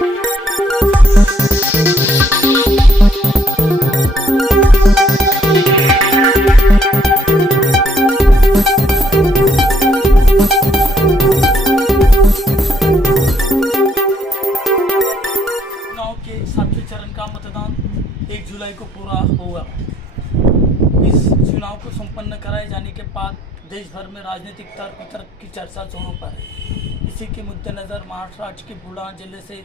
सातवें चरण का मतदान 1 जुलाई को पूरा होगा। इस चुनाव को संपन्न कराए जाने के बाद देश भर में राजनीतिक तर्क वितर्क की चर्चा जोरों पर है। इसी के मद्देनज़र महाराष्ट्र राज्य के बुलढाणा जिले से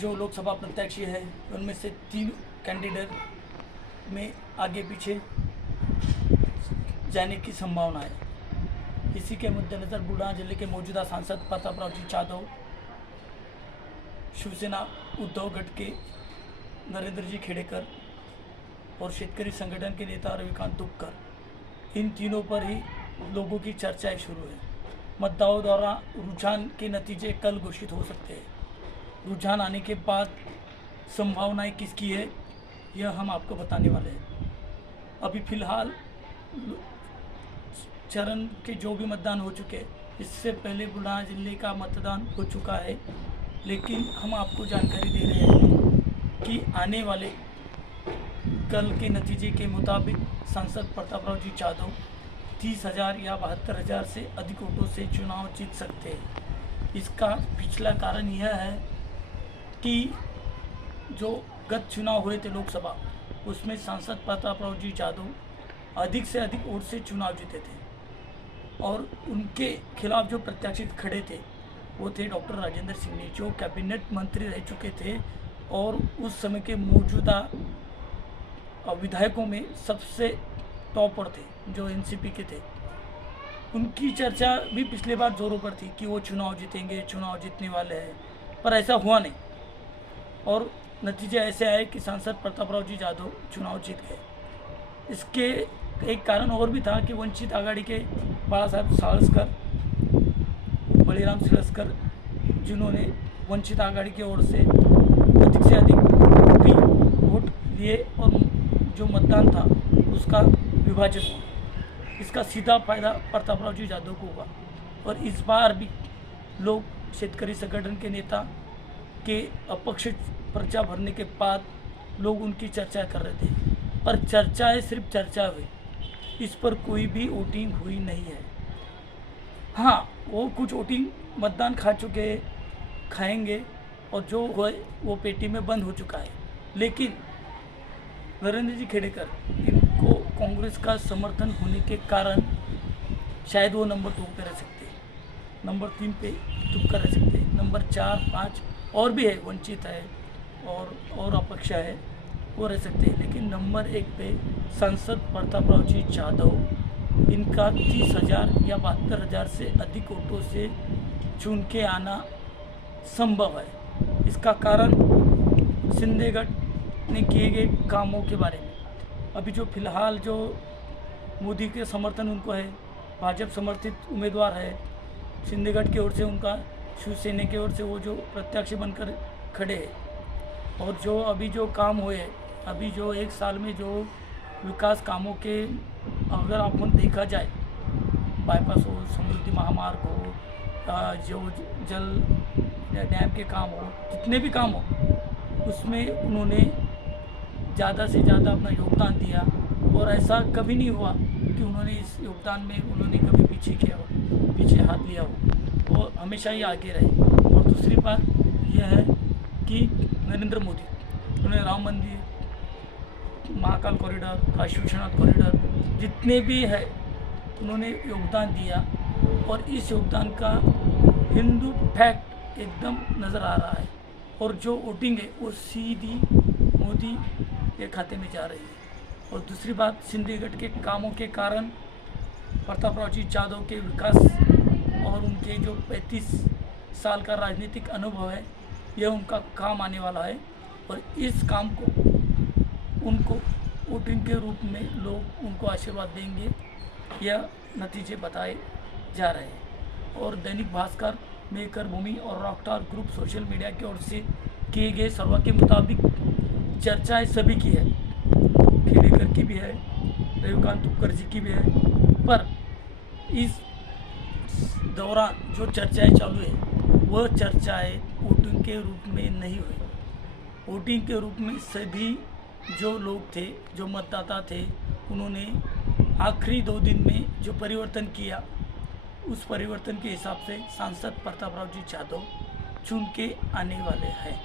जो लोकसभा प्रत्याशी है उनमें से 3 कैंडिडेट में आगे पीछे जाने की संभावना है। इसी के मद्देनज़र बुलढाणा जिले के मौजूदा सांसद प्रतापरावजी जाधव, शिवसेना उद्धव गट के नरेंद्रजी खेड़ेकर और शेतकरी संगठन के नेता रविकांत तुपकर, इन तीनों पर ही लोगों की चर्चाएं शुरू है। मतदाताओं द्वारा रुझान के नतीजे कल घोषित हो सकते हैं। रुझान आने के बाद संभावनाएं किसकी है यह हम आपको बताने वाले हैं। अभी फिलहाल चरण के जो भी मतदान हो चुके हैं, इससे पहले बुलढाणा जिले का मतदान हो चुका है, लेकिन हम आपको जानकारी दे रहे हैं कि आने वाले कल के नतीजे के मुताबिक सांसद प्रतापरावजी जाधव 30,000 या 72,000 से अधिक वोटों से चुनाव जीत सकते हैं। इसका पिछला कारण यह है कि जो गत चुनाव हुए थे लोकसभा, उसमें सांसद प्रतापरावजी जाधव अधिक से अधिक वोट से चुनाव जीते थे और उनके खिलाफ जो प्रत्याशी खड़े थे वो थे डॉक्टर राजेंद्र सिंह, जो कैबिनेट मंत्री रह चुके थे और उस समय के मौजूदा विधायकों में सबसे टॉप पर थे, जो एनसीपी के थे। उनकी चर्चा भी पिछले बार जोरों पर थी कि वो चुनाव जीतेंगे, चुनाव जीतने वाले हैं, पर ऐसा हुआ नहीं और नतीजे ऐसे आए कि सांसद प्रतापरावजी जाधव चुनाव जीत गए। इसके एक कारण और भी था कि वंचित आघाड़ी के बाला साहब सावरकर, बलिराम सिलस्कर, जिन्होंने वंचित आघाड़ी की ओर से अधिक से अधिक वोट लिए और जो मतदान था उसका विभाजन हुआ। इसका सीधा फायदा प्रतापरावजी जाधव को हुआ और इस बार भी लोग शेतकरी संगठन के नेता के अपक्ष पर्चा भरने के बाद लोग उनकी चर्चा कर रहे थे, पर चर्चाएं सिर्फ चर्चा हुई, इस पर कोई भी वोटिंग हुई नहीं है। हाँ, वो कुछ वोटिंग मतदान खा चुके, खाएंगे और जो हो वो पेटी में बंद हो चुका है। लेकिन नरेंद्र जी खेड़ेकर, इनको कांग्रेस का समर्थन होने के कारण शायद वो नंबर 2 पे रह सकते, नंबर 3 पे तुक्का रह सकते, नंबर 4, 5 और भी है, वंचित है और अपक्ष है, वो रह सकते हैं। लेकिन नंबर 1 पे सांसद प्रतापरावजी जाधव, इनका 30,000 या 72,000 से अधिक वोटों से चुन के आना संभव है। इसका कारण सिंधेगढ़ ने किए गए कामों के बारे में। अभी जो फिलहाल जो मोदी के समर्थन उनको है, भाजपा समर्थित उम्मीदवार है, सिंधेगढ़ की ओर से उनका शिवसेना की ओर से वो जो प्रत्याशी बनकर खड़े हैं और जो अभी जो काम हुए, अभी जो 1 साल में जो विकास कामों के अगर अपन देखा जाए, बाईपास हो, समृद्धि महामार्ग हो, जो जल डैम के काम हो, जितने भी काम हो, उसमें उन्होंने ज़्यादा से ज़्यादा अपना योगदान दिया और ऐसा कभी नहीं हुआ कि उन्होंने इस योगदान में उन्होंने कभी पीछे किया हो, पीछे हाथ लिया हो, वो हमेशा ही आगे रहे। और दूसरी बात यह है कि नरेंद्र मोदी, उन्होंने राम मंदिर, महाकाल कॉरिडोर, काशी विश्वनाथ कॉरिडोर, जितने भी है उन्होंने योगदान दिया और इस योगदान का हिंदू फैक्ट एकदम नज़र आ रहा है और जो वोटिंग है वो सीधी मोदी के खाते में जा रही है। और दूसरी बात, सिंधेगढ़ के कामों के कारण प्रतापरावजी जाधव के विकास और उनके जो 35 साल का राजनीतिक अनुभव है, यह उनका काम आने वाला है और इस काम को उनको वोटिंग के रूप में लोग उनको आशीर्वाद देंगे, यह नतीजे बताए जा रहे हैं। और दैनिक भास्कर, मेकर भूमि और रॉकस्टार ग्रुप सोशल मीडिया की ओर से किए गए सर्वे के मुताबिक चर्चाएं सभी की है, खेड़ेकर की भी है, रविकांत तुपकर जी की भी है, पर इस दौरान जो चर्चाएं चालू है वह चर्चाएं वोटिंग के रूप में नहीं हुई। वोटिंग के रूप में सभी जो लोग थे, जो मतदाता थे, उन्होंने आखिरी 2 दिन में जो परिवर्तन किया, उस परिवर्तन के हिसाब से सांसद प्रताप राव जी जाधव चुन के आने वाले हैं।